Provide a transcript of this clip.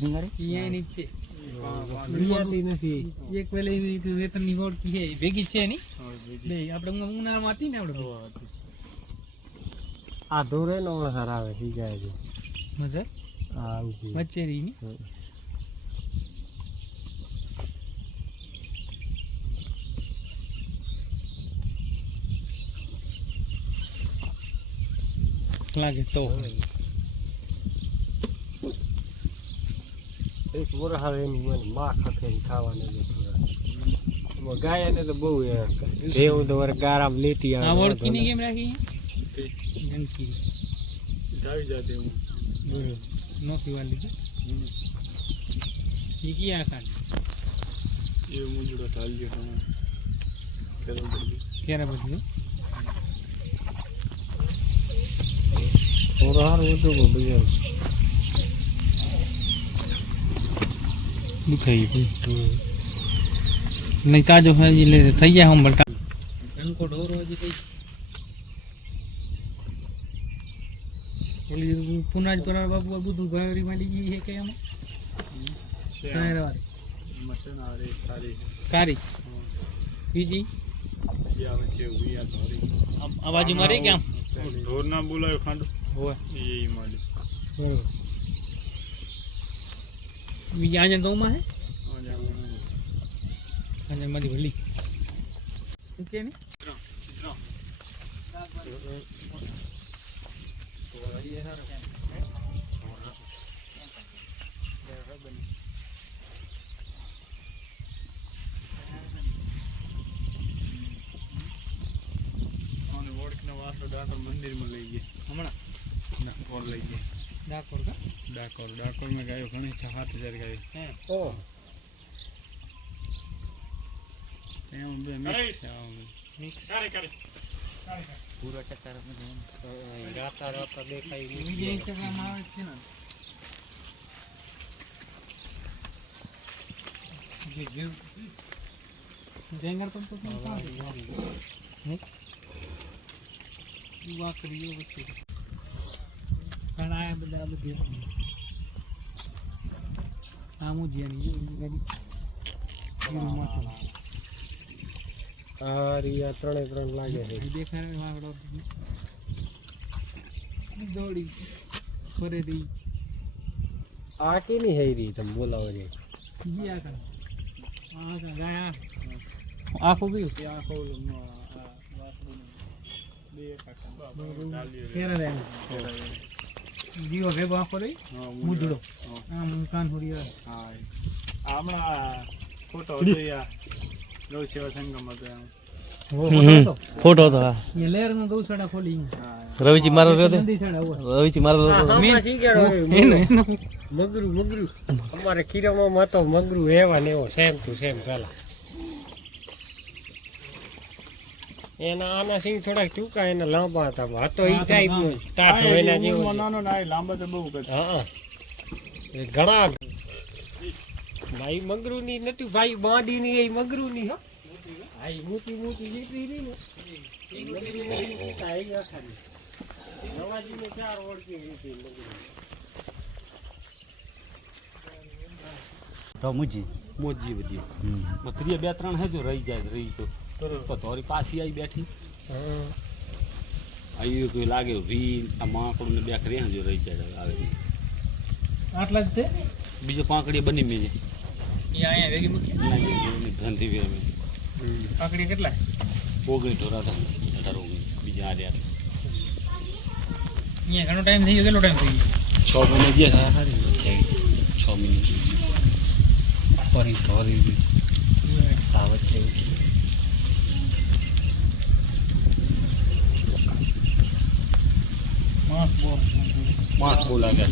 અહીંયા નીચે એક પેલે વેતનની ઓળખી છે ભેગી છે ની બે આપણે ઉનાળામાં હતી ને આપણે આ દોરે નો સારા આવે થઈ જાય છે મજા આ મચેરી ની લાગે તો એક વરહાર એની મને માં ખાતે ખાવાને ગાય ને તો બહુ દેવું તો વર ગારામ લેતી આ ઓળખી ની કેમ રાખી જંકી જાવી જાતે હું બરોબર નોકી વાલી ઈ કી આખા એ મુંજડો ઢાલ ગયો તમે કેરા બધું વરહાર વધુ બજાર દુખાઈ નહીં તાજો હોય લે થઈ જાય હમ બલકા અંકો ઢોરો હજી કઈ ઓલી પુનાજ પર બાબુ બધું ભાવરી માં લીધી છે કે એમાં સાયરવારી મસન આરે સારી કારી બીજી જે આવે છે ઉયા ધોરી આ બાજુ મારે કેમ ઢોર ના બોલાયો ખાંડ હોય એ મળી બરોબર બીજા આને ગૌમાં હે અને મારી ભલી કે ને મંદિર માં લઈ ગયે હમણાં ડાકોર લઈ ગયે ડાકોર કા ડાકોર માં ગાયો ઘણી 7000 ગાયો હે ઓ એમ બે મિક્સ મિક્સ પૂરા ટકાર માં રાતા રાતા દેખાય બીજી ઇન્સ્ટાગ્રામ આવે છે ને જે જીવ જેંગર પણ તો હે વાકરીઓ વચ્ચે ઘણા બધા બધી આમુજિયાની ગાડી આ રિયા ત્રણ લાગે છે દેખાય વાકડો દોડી ફરે દી આ કેની હેરી તમે બોલાવો રે જી આ કા ગાયા આખું ગયું આખો બે કાકા કેરા રે જીવો ભેગો આખો રહી મુદડો આમ કાન હોડી હા હમણાં ફોટો જોયા ગૌસેવા સંગમ હતો ફોટો હતો એ લેર નો ગૌશાળા ખોલી રવિજી મારો નદી સાડા હોય રવિજી મારો મેં મગરું અમારે ખીરામાં તો મગરું એવા ને એવો સેમ ટુ સેમ પેલા એના આના સિંગ થોડાક ટૂંકા એના લાંબા હતા હતો ઈ ટાઈપ નો સ્ટાર્ટ હોયના જેવો નાનો ના લાંબા તો બહુ કરતા હા એ ઘણા ભાઈ મગરું ની નથી ભાઈ બાંડી ની એ મગરું ની હો આઈ મોટી જેટલી રહી ને એ મગરું ની આઈ આખાની નવાજી ને 4 ઓળખી હતી મગરું તો મુજી મોજી બધી બકરી બે ત્રણ હે જો રહી જાય રહી તો થોડી પાછી આવી બેઠી આવી કોઈ લાગે વી આ માકડું ને બે કરી જો રહી જાય આવે આટલા જ છે બીજો પાંકડી બની મેજે એ અહીંયા વેગી મૂકી ધનથી વે પાકડી કેટલા ઓગણી ઢોરા હતા 18 બીજા આ રહ્યા અહીંયા ઘણો ટાઈમ થઈ ગયો કેટલો ટાઈમ થઈ 6 મહિના ગયા છે 6 મહિના પરી ઢોરી સાવત છે ગયો માસ બહુ લાગે